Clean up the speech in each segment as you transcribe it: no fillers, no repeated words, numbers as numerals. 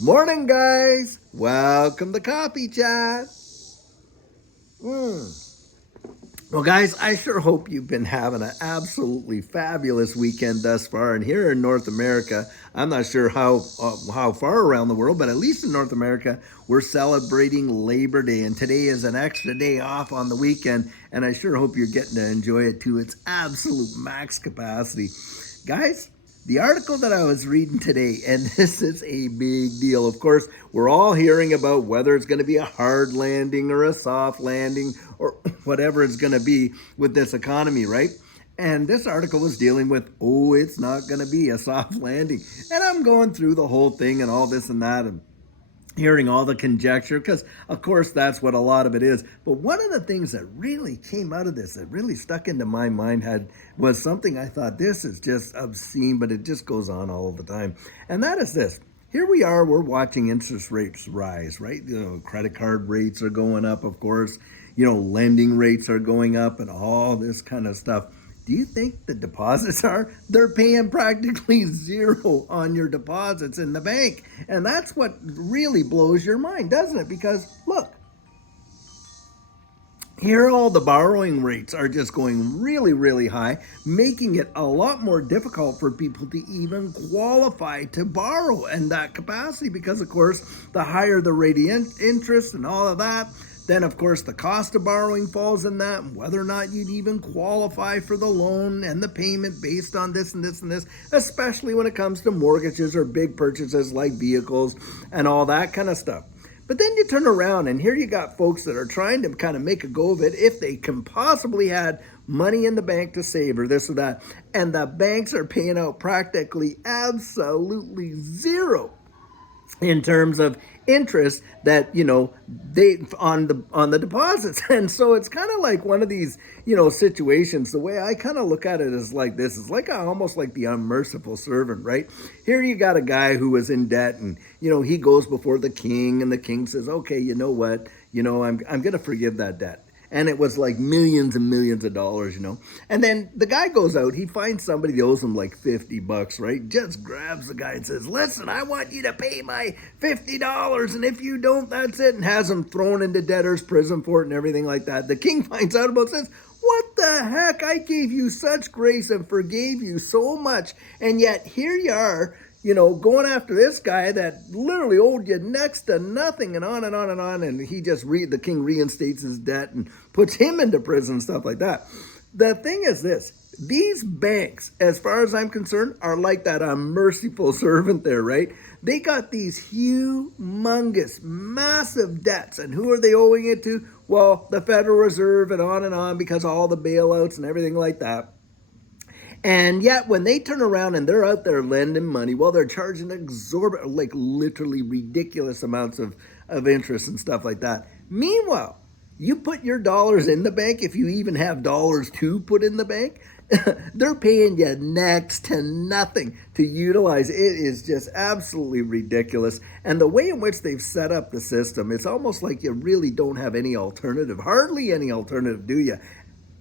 Morning, guys. Welcome to Coffee Chat. Well, guys, I sure hope you've been having an absolutely fabulous weekend thus far. And here in North America, I'm not sure how far around the world, but at least in North America, we're celebrating Labor Day, and today is an extra day off on the weekend. And I sure hope you're getting to enjoy it to its absolute max capacity, guys. The article that I was reading today, and this is a big deal. Of course, we're all hearing about whether it's going to be a hard landing or a soft landing or whatever it's going to be with this economy, right? And this article was dealing with, oh, it's not going to be a soft landing. And I'm going through the whole thing and all this and that. And hearing all the conjecture, because of course that's what a lot of it is. But one of the things that really came out of this, that really stuck into my mind, was something I thought, this is just obscene, but it just goes on all the time. And that is this. Here we are, we're watching interest rates rise, right? Credit card rates are going up, of course. Lending rates are going up and all this kind of stuff. Do you think the deposits are? They're paying practically zero on your deposits in the bank. And that's what really blows your mind, doesn't it? Because look, here all the borrowing rates are just going really, really high, making it a lot more difficult for people to even qualify to borrow in that capacity because, of course, the higher the rate of interest and all of that, then, of course, the cost of borrowing falls in that, and whether or not you'd even qualify for the loan and the payment based on this and this and this, especially when it comes to mortgages or big purchases like vehicles and all that kind of stuff. But then you turn around and here you got folks that are trying to kind of make a go of it if they can possibly had money in the bank to save or this or that. And the banks are paying out practically absolutely zero in terms of interest that they on the deposits. And so it's kind of like one of these situations. The way I kind of look at it is like this, is like almost like the unmerciful servant, right? Here you got a guy who was in debt, and he goes before the king, and the king says, okay, you know what, I'm gonna forgive that debt. And it was like millions and millions of dollars. And then the guy goes out, he finds somebody that owes him like $50, right? Just grabs the guy and says, listen, I want you to pay my $50. And if you don't, that's it. And has him thrown into debtor's prison for it and everything like that. The king finds out about it, says, what the heck? I gave you such grace and forgave you so much. And yet here you are, going after this guy that literally owed you next to nothing, and on and on and on. And the king reinstates his debt and puts him into prison and stuff like that. The thing is this. These banks, as far as I'm concerned, are like that unmerciful servant there, right? They got these humongous, massive debts. And who are they owing it to? Well, the Federal Reserve and on because of all the bailouts and everything like that. And yet, when they turn around and they're out there lending money, well, they're charging exorbitant, like literally ridiculous amounts of interest and stuff like that. Meanwhile, you put your dollars in the bank, if you even have dollars to put in the bank, they're paying you next to nothing to utilize. It is just absolutely ridiculous. And the way in which they've set up the system, it's almost like you really don't have any alternative, hardly any alternative, do you?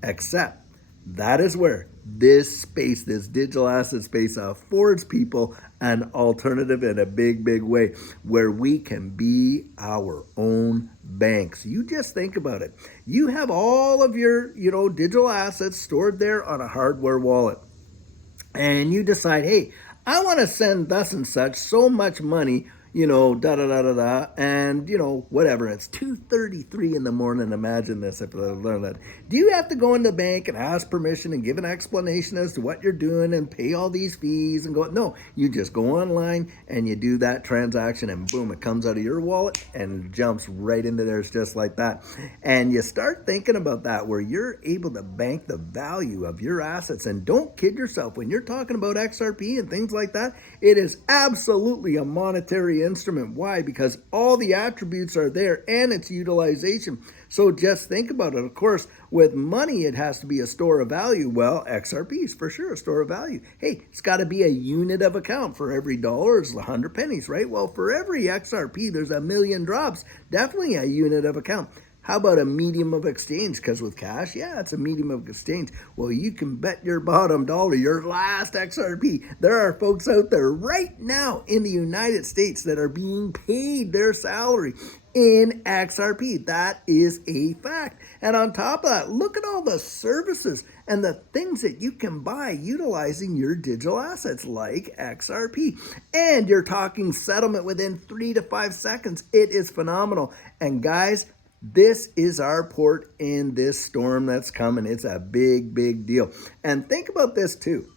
Except that is where this space, this digital asset space, affords people an alternative in a big, big way where we can be our own banks. You just think about it. You have all of your, digital assets stored there on a hardware wallet. And you decide, hey, I want to send thus and such so much money, da da da da da, and whatever. It's 2:33 in the morning. Imagine this if I learned that. Do you have to go in the bank and ask permission and give an explanation as to what you're doing and pay all these fees and go? No, you just go online and you do that transaction, and boom, it comes out of your wallet and jumps right into theirs just like that. And you start thinking about that, where you're able to bank the value of your assets. And don't kid yourself, when you're talking about XRP and things like that, it is absolutely a monetary instrument. Why? Because all the attributes are there and its utilization. So just think about it. Of course, with money, it has to be a store of value. Well, XRP is for sure a store of value. Hey, it's got to be a unit of account. For every dollar is 100 pennies, right? Well, for every XRP, there's a million drops. Definitely a unit of account. How about a medium of exchange? Because with cash, yeah, it's a medium of exchange. Well, you can bet your bottom dollar, your last XRP. There are folks out there right now in the United States that are being paid their salary in XRP. That is a fact. And on top of that, look at all the services and the things that you can buy utilizing your digital assets like XRP. And you're talking settlement within 3 to 5 seconds. It is phenomenal. And guys, this is our port in this storm that's coming. It's a big, big deal. And think about this too.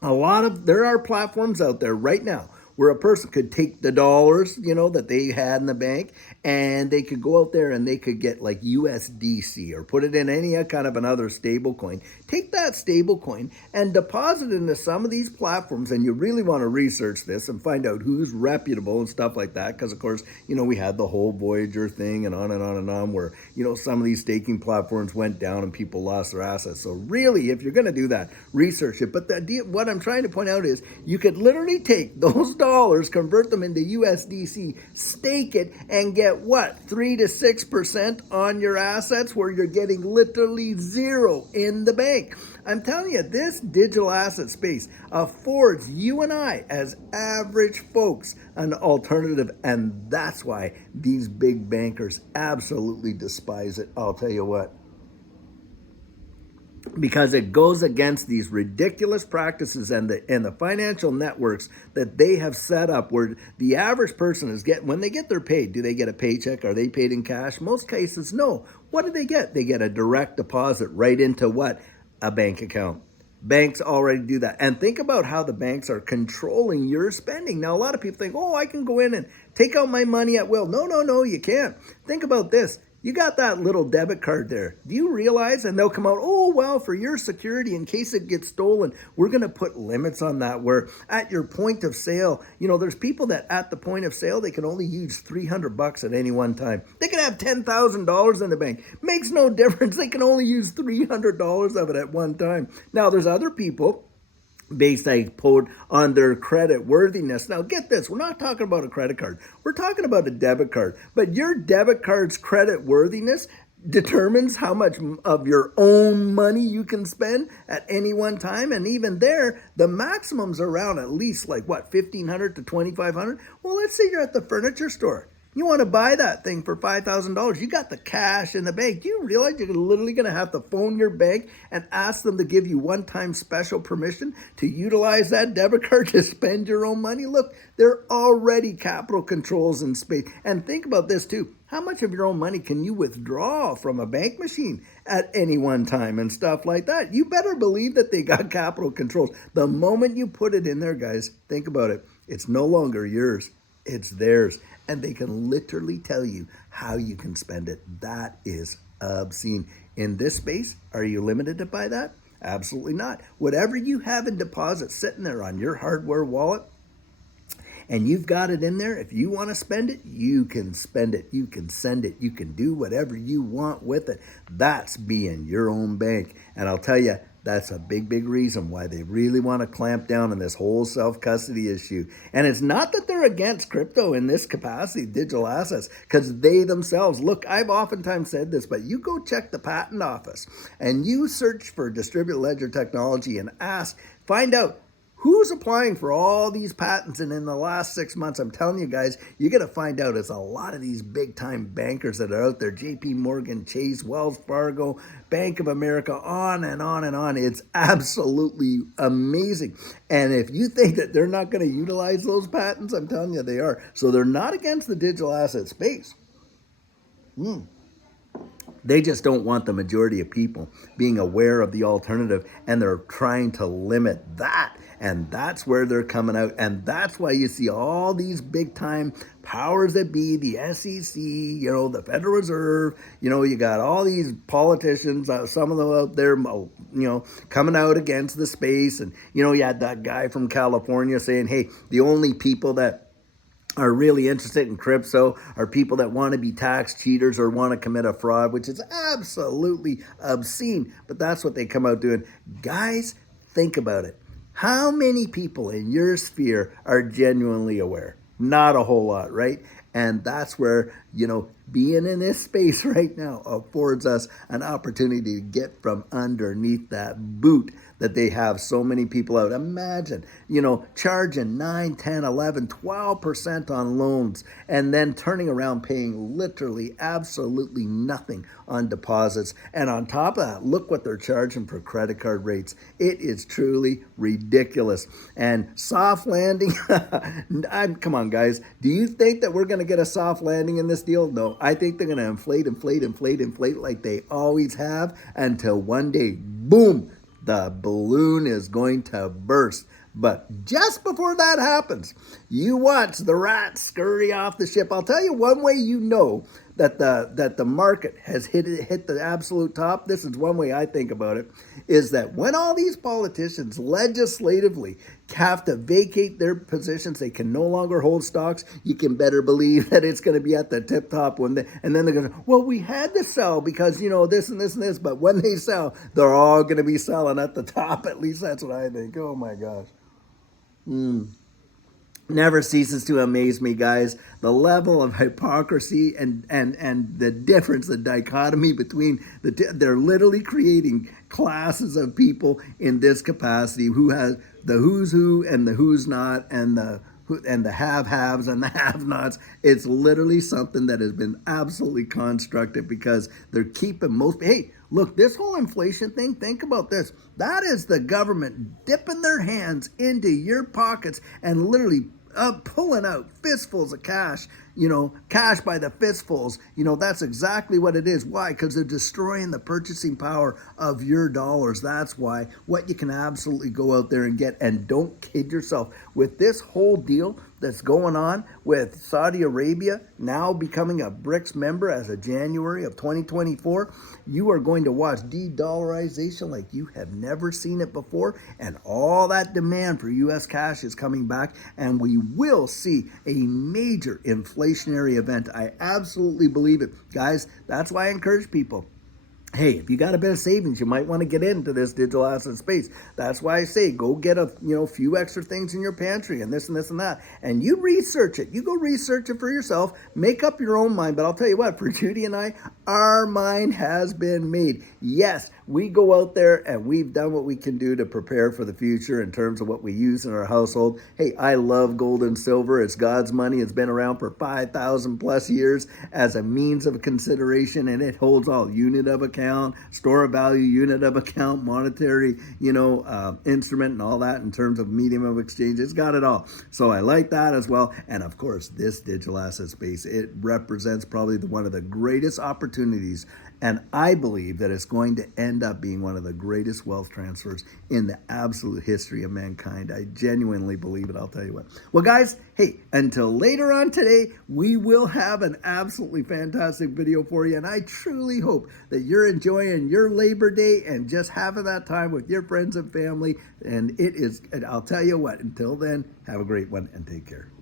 There are platforms out there right now where a person could take the dollars, that they had in the bank, and they could go out there and they could get like USDC or put it in any kind of another stable coin. Take that stable coin and deposit it into some of these platforms, and you really want to research this and find out who's reputable and stuff like that, because of course, we had the whole Voyager thing and on and on and on where, some of these staking platforms went down and people lost their assets. So really, if you're going to do that, research it. But what I'm trying to point out is you could literally take those dollars, convert them into USDC, stake it, and get what? 3 to 6% on your assets, where you're getting literally zero in the bank. I'm telling you, this digital asset space affords you and I, as average folks, an alternative, and that's why these big bankers absolutely despise it. I'll tell you what. Because it goes against these ridiculous practices and the financial networks that they have set up, where the average person when they get their paid, do they get a paycheck? Are they paid in cash? Most cases, no. What do they get? They get a direct deposit right into what? A bank account. Banks already do that. And think about how the banks are controlling your spending. Now, a lot of people think, I can go in and take out my money at will. No, you can't. Think about this. You got that little debit card there. Do you realize? And they'll come out, for your security, in case it gets stolen, we're going to put limits on that, where at your point of sale, there's people that at the point of sale, they can only use $300 at any one time. They can have $10,000 in the bank. Makes no difference. They can only use $300 of it at one time. Now, there's other people based on their credit worthiness. Now get this, we're not talking about a credit card. We're talking about a debit card. But your debit card's credit worthiness determines how much of your own money you can spend at any one time. And even there, the maximum's around at least $1,500 to $2,500. Well, let's say you're at the furniture store. You want to buy that thing for $5,000. You got the cash in the bank. Do you realize you're literally going to have to phone your bank and ask them to give you one-time special permission to utilize that debit card to spend your own money? Look, there are already capital controls in space. And think about this too. How much of your own money can you withdraw from a bank machine at any one time and stuff like that? You better believe that they got capital controls. The moment you put it in there, guys, think about it. It's no longer yours. It's theirs. And they can literally tell you how you can spend it. That is obscene. In this space, are you limited to buy that? Absolutely not. Whatever you have in deposit sitting there on your hardware wallet, and you've got it in there, if you want to spend it, you can spend it. You can send it. You can do whatever you want with it. That's being your own bank. And I'll tell you, that's a big, big reason why they really want to clamp down on this whole self-custody issue. And it's not that they're against crypto in this capacity, digital assets, because they themselves, look, I've oftentimes said this, but you go check the patent office and you search for distributed ledger technology and find out who's applying for all these patents. And in the last 6 months, I'm telling you guys, you're going to find out it's a lot of these big time bankers that are out there. JP Morgan, Chase, Wells Fargo, Bank of America, on and on and on. It's absolutely amazing. And if you think that they're not going to utilize those patents, I'm telling you they are. So they're not against the digital asset space. They just don't want the majority of people being aware of the alternative, and they're trying to limit that. And that's where they're coming out. And that's why you see all these big time powers that be, the SEC, the Federal Reserve, you got all these politicians, some of them out there, coming out against the space. And, you had that guy from California saying, hey, the only people that are really interested in crypto are people that want to be tax cheaters or want to commit a fraud, which is absolutely obscene. But that's what they come out doing. Guys, think about it. How many people in your sphere are genuinely aware? Not a whole lot, right? And that's where, being in this space right now affords us an opportunity to get from underneath that boot that they have so many people out. Imagine, charging 9, 10, 11, 12% on loans and then turning around paying literally absolutely nothing on deposits. And on top of that, look what they're charging for credit card rates. It is truly ridiculous. And soft landing, come on, guys. Do you think that we're going to get a soft landing in this deal? No, I think they're going to inflate like they always have until one day, boom, the balloon is going to burst. But just before that happens, you watch the rats scurry off the ship. I'll tell you one way you know that the market has hit the absolute top. This is one way I think about it, is that when all these politicians legislatively have to vacate their positions, they can no longer hold stocks. You can better believe that it's going to be at the tip top and then they're going to, well, we had to sell because this and this and this. But when they sell, they're all going to be selling at the top. At least that's what I think. Oh my gosh. Never ceases to amaze me, guys. The level of hypocrisy and the difference, the dichotomy between they're literally creating classes of people in this capacity who has the who's who and the who's not and the have-haves and the have-nots. It's literally something that has been absolutely constructed because they're keeping most. Hey, look, this whole inflation thing, think about this. That is the government dipping their hands into your pockets and literally pulling out fistfuls of cash, cash by the fistfuls. That's exactly what it is. Why? Because they're destroying the purchasing power of your dollars. That's why. What you can absolutely go out there and get. And don't kid yourself. With this whole deal that's going on with Saudi Arabia now becoming a BRICS member as of January of 2024, you are going to watch de-dollarization like you have never seen it before, and all that demand for U.S. cash is coming back, and we will see a major inflationary event. I absolutely believe it. Guys, that's why I encourage people. Hey, if you got a bit of savings, you might want to get into this digital asset space. That's why I say go get a few extra things in your pantry and this and this and that. And you research it. You go research it for yourself. Make up your own mind. But I'll tell you what, for Judy and I, our mind has been made. Yes, we go out there and we've done what we can do to prepare for the future in terms of what we use in our household. Hey, I love gold and silver. It's God's money. It's been around for 5,000 plus years as a means of consideration, and it holds all unit of account, store of value, unit of account, monetary, instrument and all that in terms of medium of exchange. It's got it all. So I like that as well. And of course, this digital asset space, it represents probably one of the greatest opportunities. And I believe that it's going to end up being one of the greatest wealth transfers in the absolute history of mankind. I genuinely believe it, I'll tell you what. Well, guys, hey, until later on today, we will have an absolutely fantastic video for you. And I truly hope that you're enjoying your Labor Day and just having that time with your friends and family. And I'll tell you what, until then, have a great one and take care.